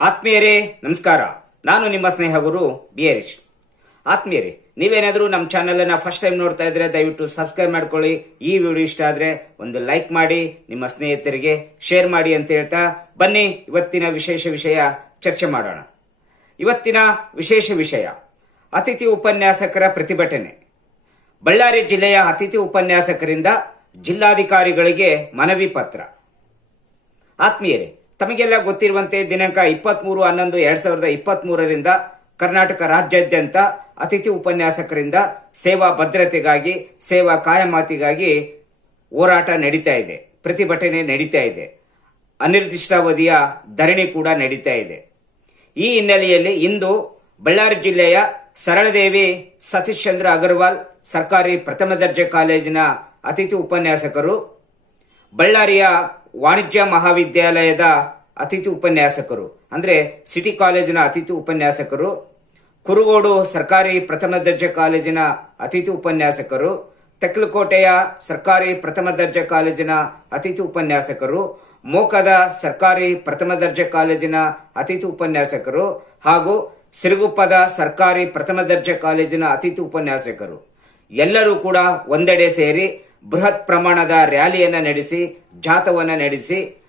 ಆತ್ಮೀಯರೇ, ನಮಸ್ಕಾರ. ನಾನು ನಿಮ್ಮ ಸ್ನೇಹ ಗುರು ಬಿ ಹರೀಶ್ ಆತ್ಮೀಯರೇ, ನೀವೇನಾದರೂ ನಮ್ಮ ಚಾನೆಲ್ ಅನ್ನ ಫಸ್ಟ್ ಟೈಮ್ ನೋಡ್ತಾ ಇದ್ರೆ ದಯವಿಟ್ಟು ಸಬ್ಸ್ಕ್ರೈಬ್ ಮಾಡ್ಕೊಳ್ಳಿ. ಈ ವಿಡಿಯೋ ಇಷ್ಟ ಆದ್ರೆ ಒಂದು ಲೈಕ್ ಮಾಡಿ, ನಿಮ್ಮ ಸ್ನೇಹಿತರಿಗೆ ಶೇರ್ ಮಾಡಿ ಅಂತ ಹೇಳ್ತಾ ಬನ್ನಿ, ಇವತ್ತಿನ ವಿಶೇಷ ವಿಷಯ ಚರ್ಚೆ ಮಾಡೋಣ. ಇವತ್ತಿನ ವಿಶೇಷ ವಿಷಯ, ಅತಿಥಿ ಉಪನ್ಯಾಸಕರ ಪ್ರತಿಭಟನೆ. ಬಳ್ಳಾರಿ ಜಿಲ್ಲೆಯ ಅತಿಥಿ ಉಪನ್ಯಾಸಕರಿಂದ ಜಿಲ್ಲಾಧಿಕಾರಿಗಳಿಗೆ ಮನವಿ ಪತ್ರ. ಆತ್ಮೀಯರೇ ತಮಗೆಲ್ಲ ಗೊತ್ತಿರುವಂತೆ ದಿನಾಂಕ ಇಪ್ಪತ್ಮೂರು, ಹನ್ನೊಂದು, ಎರಡ್ ಸಾವಿರದ ಇಪ್ಪತ್ತ್ ಮೂರರಿಂದ ಕರ್ನಾಟಕ ರಾಜ್ಯಾದ್ಯಂತ ಅತಿಥಿ ಉಪನ್ಯಾಸಕರಿಂದ ಸೇವಾ ಭದ್ರತೆಗಾಗಿ, ಸೇವಾ ಕಾಯಮಾತಿಗಾಗಿ ಹೋರಾಟ ನಡೀತಾ ಇದೆ, ಪ್ರತಿಭಟನೆ ನಡೀತಾ ಇದೆ. ಅನಿರ್ದಿಷ್ಟಾವಧಿಯ ಧರಣಿ ಕೂಡ ನಡೀತಾ ಇದೆ. ಈ ಹಿನ್ನೆಲೆಯಲ್ಲಿ ಇಂದು ಬಳ್ಳಾರಿ ಜಿಲ್ಲೆಯ ಸರಳದೇವಿ ಸತೀಶ್ ಚಂದ್ರ ಅಗರ್ವಾಲ್ ಸರ್ಕಾರಿ ಪ್ರಥಮ ದರ್ಜೆ ಕಾಲೇಜಿನ ಅತಿಥಿ ಉಪನ್ಯಾಸಕರು ಬಳ್ಳಾರಿಯ ವಾಣಿಜ್ಯ ಮಹಾವಿದ್ಯಾಲಯದ ಅತಿಥಿ ಉಪನ್ಯಾಸಕರು, ಅಂದ್ರೆ ಸಿಟಿ ಕಾಲೇಜಿನ ಅತಿಥಿ ಉಪನ್ಯಾಸಕರು, ಕುರುಗೋಡು ಸರ್ಕಾರಿ ಪ್ರಥಮ ದರ್ಜೆ ಕಾಲೇಜಿನ ಅತಿಥಿ ಉಪನ್ಯಾಸಕರು ತೆಕ್ಕಲಕೋಟೆಯ ಸರ್ಕಾರಿ ಪ್ರಥಮ ದರ್ಜೆ ಕಾಲೇಜಿನ ಅತಿಥಿ ಉಪನ್ಯಾಸಕರು, ಮೋಕದ ಸರ್ಕಾರಿ ಪ್ರಥಮ ದರ್ಜೆ ಕಾಲೇಜಿನ ಅತಿಥಿ ಉಪನ್ಯಾಸಕರು ಹಾಗೂ ಸಿರುಗುಪ್ಪದ ಸರ್ಕಾರಿ ಪ್ರಥಮ ದರ್ಜೆ ಕಾಲೇಜಿನ ಅತಿಥಿ ಉಪನ್ಯಾಸಕರು. ಎಲ್ಲರೂ ಕೂಡ ಒಂದೆಡೆ ಸೇರಿ ಬೃಹತ್ ಪ್ರಮಾಣದ ರ್ಯಾಲಿಯನ್ನು ನಡೆಸಿ, ಜಾಥವನ್ನು ನಡೆಸಿ,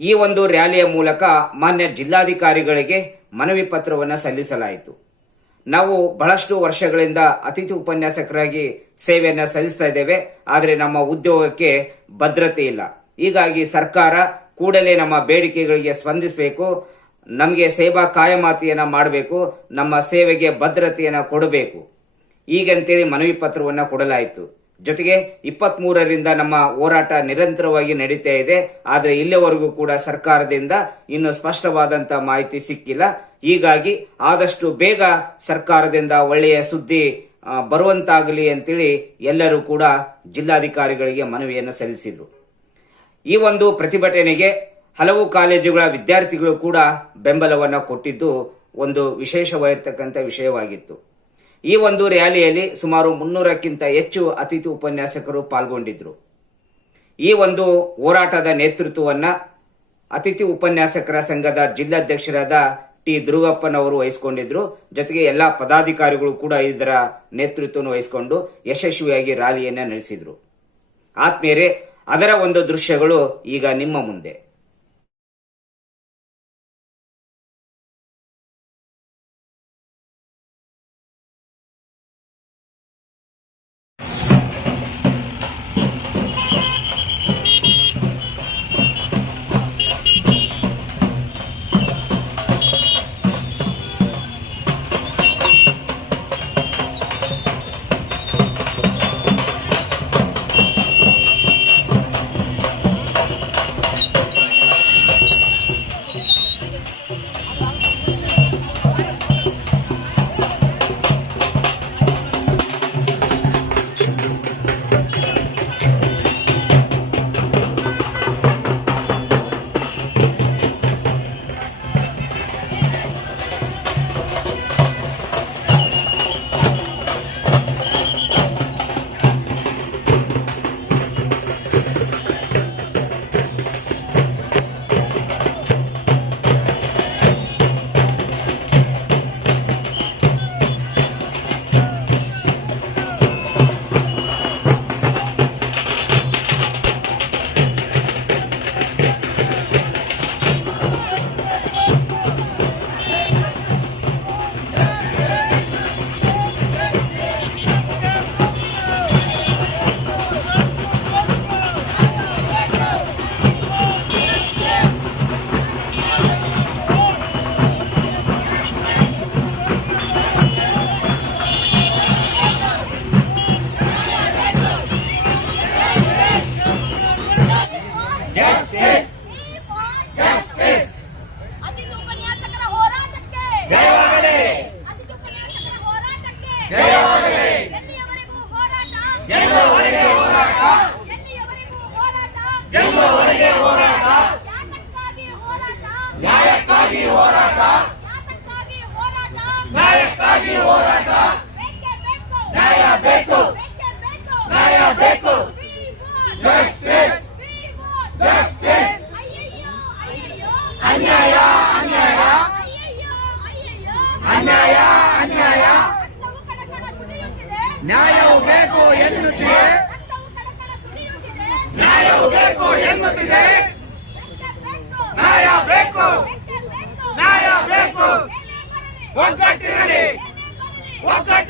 ಈ ಒಂದು ರ್ಯಾಲಿಯ ಮೂಲಕ ಮಾನ್ಯ ಜಿಲ್ಲಾಧಿಕಾರಿಗಳಿಗೆ ಮನವಿ ಪತ್ರವನ್ನು ಸಲ್ಲಿಸಲಾಯಿತು. ನಾವು ಬಹಳಷ್ಟು ವರ್ಷಗಳಿಂದ ಅತಿಥಿ ಉಪನ್ಯಾಸಕರಾಗಿ ಸೇವೆಯನ್ನು ಸಲ್ಲಿಸ್ತಾ ಇದ್ದೇವೆ. ಆದರೆ ನಮ್ಮ ಉದ್ಯೋಗಕ್ಕೆ ಭದ್ರತೆ ಇಲ್ಲ. ಹೀಗಾಗಿ ಸರ್ಕಾರ ಕೂಡಲೇ ನಮ್ಮ ಬೇಡಿಕೆಗಳಿಗೆ ಸ್ಪಂದಿಸಬೇಕು. ನಮಗೆ ಸೇವಾ ಕಾಯಮಾತಿಯನ್ನು ಮಾಡಬೇಕು. ನಮ್ಮ ಸೇವೆಗೆ ಭದ್ರತೆಯನ್ನು ಕೊಡಬೇಕು. ಈಗಂತೇಳಿ ಮನವಿ ಪತ್ರವನ್ನು ಕೊಡಲಾಯಿತು. ಜೊತೆಗೆ ಇಪ್ಪತ್ತ್ ಮೂರರಿಂದ ನಮ್ಮ ಹೋರಾಟ ನಿರಂತರವಾಗಿ ನಡೀತಾ ಇದೆ. ಆದರೆ ಇಲ್ಲಿವರೆಗೂ ಕೂಡ ಸರ್ಕಾರದಿಂದ ಇನ್ನು ಸ್ಪಷ್ಟವಾದಂತ ಮಾಹಿತಿ ಸಿಕ್ಕಿಲ್ಲ. ಹೀಗಾಗಿ ಆದಷ್ಟು ಬೇಗ ಸರ್ಕಾರದಿಂದ ಒಳ್ಳೆಯ ಸುದ್ದಿ ಬರುವಂತಾಗಲಿ ಅಂತೇಳಿ ಎಲ್ಲರೂ ಕೂಡ ಜಿಲ್ಲಾಧಿಕಾರಿಗಳಿಗೆ ಮನವಿಯನ್ನು ಸಲ್ಲಿಸಿದ್ರು. ಈ ಒಂದು ಪ್ರತಿಭಟನೆಗೆ ಹಲವು ಕಾಲೇಜುಗಳ ವಿದ್ಯಾರ್ಥಿಗಳು ಕೂಡ ಬೆಂಬಲವನ್ನು ಕೊಟ್ಟಿದ್ದು ಒಂದು ವಿಶೇಷವಾಗಿರ್ತಕ್ಕಂಥ ವಿಷಯವಾಗಿತ್ತು. ಈ ಒಂದು ರ್ಯಾಲಿಯಲ್ಲಿ ಸುಮಾರು ಮುನ್ನೂರಕ್ಕಿಂತ ಹೆಚ್ಚು ಅತಿಥಿ ಉಪನ್ಯಾಸಕರು ಪಾಲ್ಗೊಂಡಿದ್ರು. ಈ ಒಂದು ಹೋರಾಟದ ನೇತೃತ್ವವನ್ನ ಅತಿಥಿ ಉಪನ್ಯಾಸಕರ ಸಂಘದ ಜಿಲ್ಲಾಧ್ಯಕ್ಷರಾದ ಟಿ ದುರುಗಪ್ಪನವರು ವಹಿಸಿಕೊಂಡಿದ್ರು. ಜೊತೆಗೆ ಎಲ್ಲಾ ಪದಾಧಿಕಾರಿಗಳು ಕೂಡ ಇದರ ನೇತೃತ್ವವನ್ನು ವಹಿಸಿಕೊಂಡು ಯಶಸ್ವಿಯಾಗಿ ರ್ಯಾಲಿಯನ್ನ ನಡೆಸಿದ್ರು. ಆತ್ಮೀಯರೇ ಅದರ ಒಂದು ದೃಶ್ಯಗಳು ಈಗ ನಿಮ್ಮ ಮುಂದೆ. ನ್ಯಾಯವು ಬೇಕು ಎನ್ನುತ್ತಿದೆ. ನ್ಯಾಯವು ಬೇಕು ಎನ್ನುತ್ತಿದೆ. ನ್ಯಾಯ ಬೇಕು. ನ್ಯಾಯ ಬೇಕು. ಒಗ್ಗಟ್ಟಿರಲಿ ಒಗ್ಗಟ್ಟು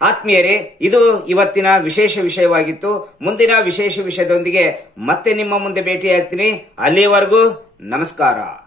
ಆತ್ಮೀಯರೇ ಇದು ಇವತ್ತಿನ ವಿಶೇಷ ವಿಷಯವಾಗಿತ್ತು. ಮುಂದಿನ ವಿಶೇಷ ವಿಷಯದೊಂದಿಗೆ ಮತ್ತೆ ನಿಮ್ಮ ಮುಂದೆ ಭೇಟಿಯಾಗ್ತೀನಿ. ಅಲ್ಲಿಯವರೆಗೂ ನಮಸ್ಕಾರ.